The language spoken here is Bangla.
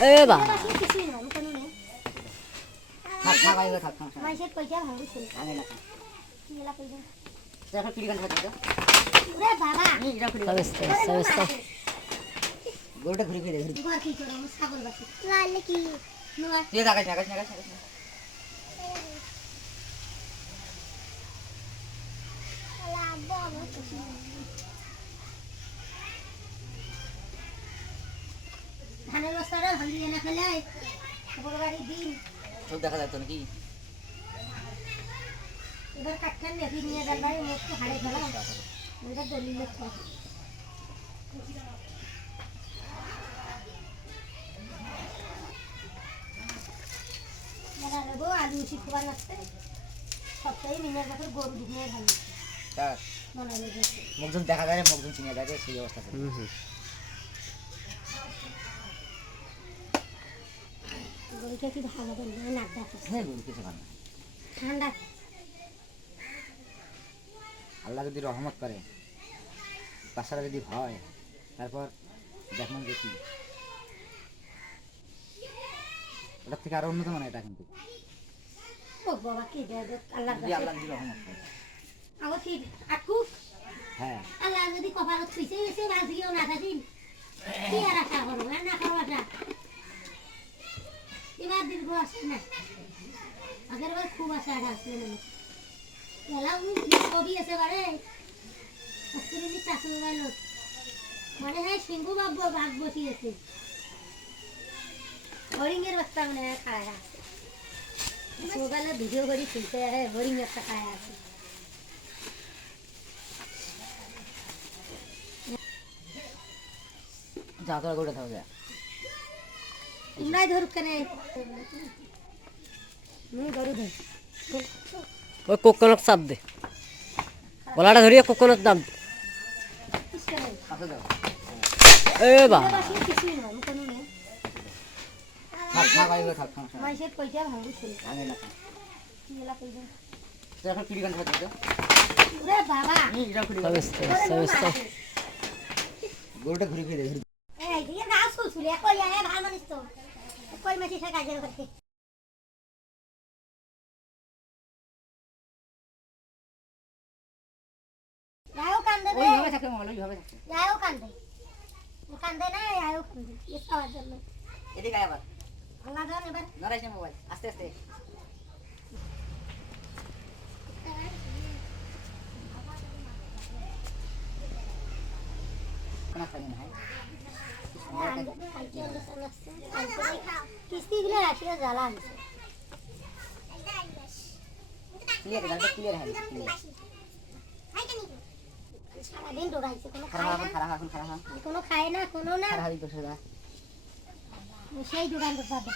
এ বা গরুটা ঘুরে ঘুরে ঘর ছাগল বাসি লালে কি আকাশ আকাশ আকাশ আকাশ ধানের সব দেখা যাচ্ছে নাকি? এবার কাঠখান লেখি নিয়ে যান ভাই মুখ হাড়ে ফেলা ওইটা দলিল আলু শিখবার লাগছে সপ্তাহে মিনের বছর গরু ঢুকিয়ে ভালো মনে মুখজন দেখা যায় মুখজন চিনে যায় সেই অবস্থা। গরুটা কি ভালো। করে নাক ডাকছে হ্যাঁ গরু কিছু খান ঠান্ডা। আল্লাহ যদি রহমত করে বাচ্চারা যদি হয় তারপর যে কি ওটার থেকে আরও উন্নত মানে এটা কিন্তু? বাবা কি আল্লাহ আল্লাহ যদি রহমত করে। কি হ্যাঁ। আল্লাহ যদি কপাল থুইছে গেছে না থাকিন কি আর এবার দীর্ঘ আসে না আগের বার খুব আশা আশা আসলে না এলা কবি আছে বারে আজকে যদি চাষু মোবাইল মানে হ্যাঁ সিংহু বাব্য বাঘ বসিয়েছে হরিণের বাচ্চা মানে খায় আছে মোবাইলে ভিডিও করি তুলতে হ্যাঁ হরিণ একটা খায় আছে যা তোরা গরুটা থাকবে যা তোমরাই ধরুক কেন হুম গরু ধর ওই কোকোনাট চাপ দে গলাটা ধরিয়ে কোকোনাট দাম কাছে যাও এ বা কিছুই নয় আমি কোনো নেই থাক থাক আইবে থাক থাক থাক। মানুষের পয়সা ভাঙিছিল আগে না থাক। মেলা পয়সা তুই এখন পিড়ি গান খাচ্ছে তো ওরে বাবা এই এটা পিড়ি গান সবিস্তার সবিস্তার গরুটা ঘুরে ফিরে ঘুরে এই দিয়ে গাছ ফুলছুলি কই আয় ভালো মানিস তো কই মাছি সে কাজের করতে যাও কান্দে রে ওইভাবে থাকতে ভালো ওইভাবে থাকতে যাও কান্দে। কান্দে না আয়ও কান্দে এ খাওয়ার জন্য। এদিকে আয় আবার। আল্লাহ দেন এবার। নড়াইছে মোবাইল। আস্তে আস্তে। কোনো হয় কিস্তিগুলো রাখিয়ে জ্বালা হয়েছে ক্লিয়ার গানটা ক্লিয়ার হয় সারাদিন দৌড়াইছে কোনো খায় না খারাপ এখন খারাপ কোনো খায় না কোনো না। খারাপ হাবি তো সেই দোকান তো পাবে